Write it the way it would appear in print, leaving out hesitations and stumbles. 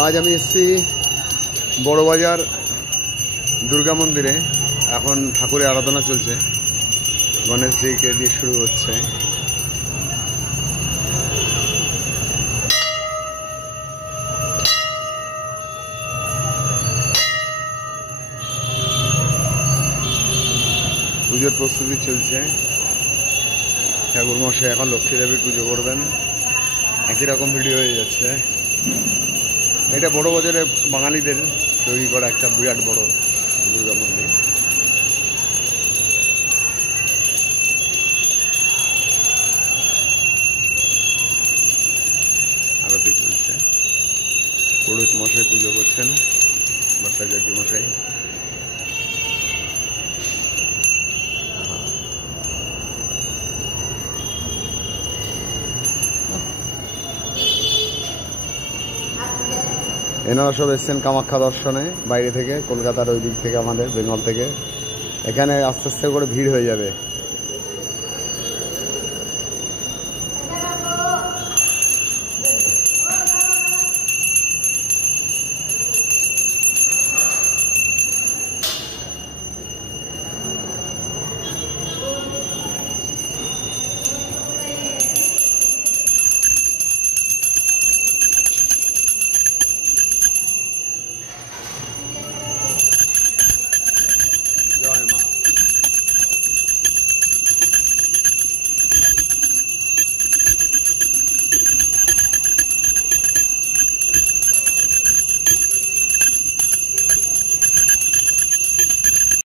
আজ আমি এসেছি বড়বাজার দুর্গা মন্দিরে। এখন ঠাকুরের আরাধনা চলছে, গণেশজিকে দিয়ে শুরু হচ্ছে। পুজোর প্রস্তুতি চলছে। ঠাকুর মশাই এখন লক্ষ্মী দেবীর পুজো করবেন। একই রকম ভিডিও হয়ে যাচ্ছে। এটা বড়বাজারে বাঙালিদের তৈরি করা একটা বিরাট বড় দুর্গা মন্দির। আরতি চলছে, পুরোহিত মশাই পুজো করছেন, ভট্টাচার্য মশাই। এনারা সব এসছেন কামাখ্যা দর্শনে বাইরে থেকে, কলকাতার ওই দিক থেকে, আমাদের বেঙ্গল থেকে। এখানে আস্তে আস্তে করে ভিড় হয়ে যাবে।